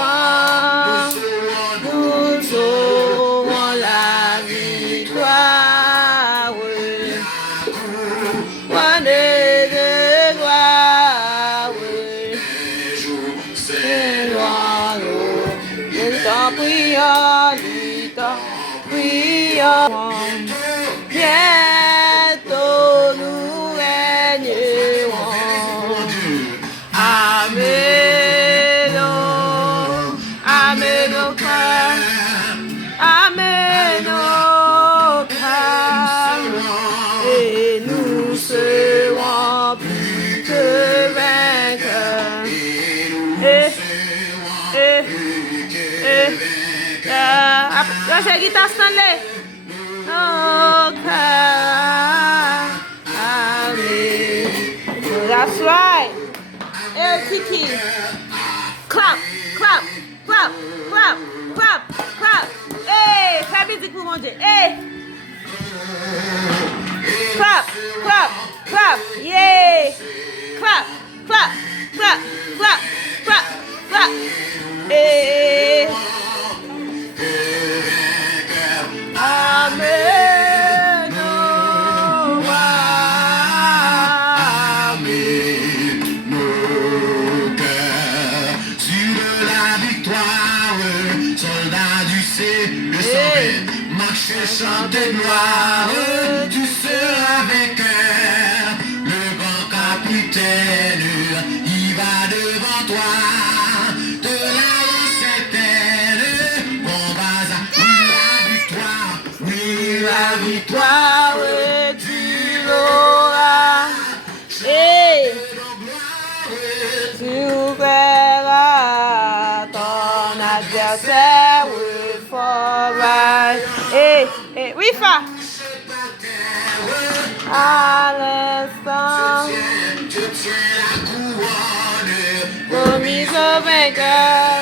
victoire. Nous aurons la victoire. Couronné de gloire. C'est gloire. Nous t'en prions, nous t'en prions. Bientôt nous régnerons. Amen, oh, amen, oh, amen, oh, et nous serons plus que vainqueurs. Là, c'est guitare Stanley. Oh, amen. That's right. Hey, Kiki. Clap, clap, clap, clap, clap, clap. Hey, fais musique pour mon Dieu. Hey. Clap, clap, clap. Yeah. Clap, clap, clap, clap, clap, clap. Hey. Amen. Oh, amen. Nos cœurs sur la victoire, soldats du ciel, marche, chante gloire, tu seras vainqueur. Le grand capitaine, il va devant toi. De la haute certaine, combat à la victoire, tu l'auras. Et tu verras ton adversaire fort. Et oui, fa. À l'instant, je tiens la couronne, promise au vainqueur.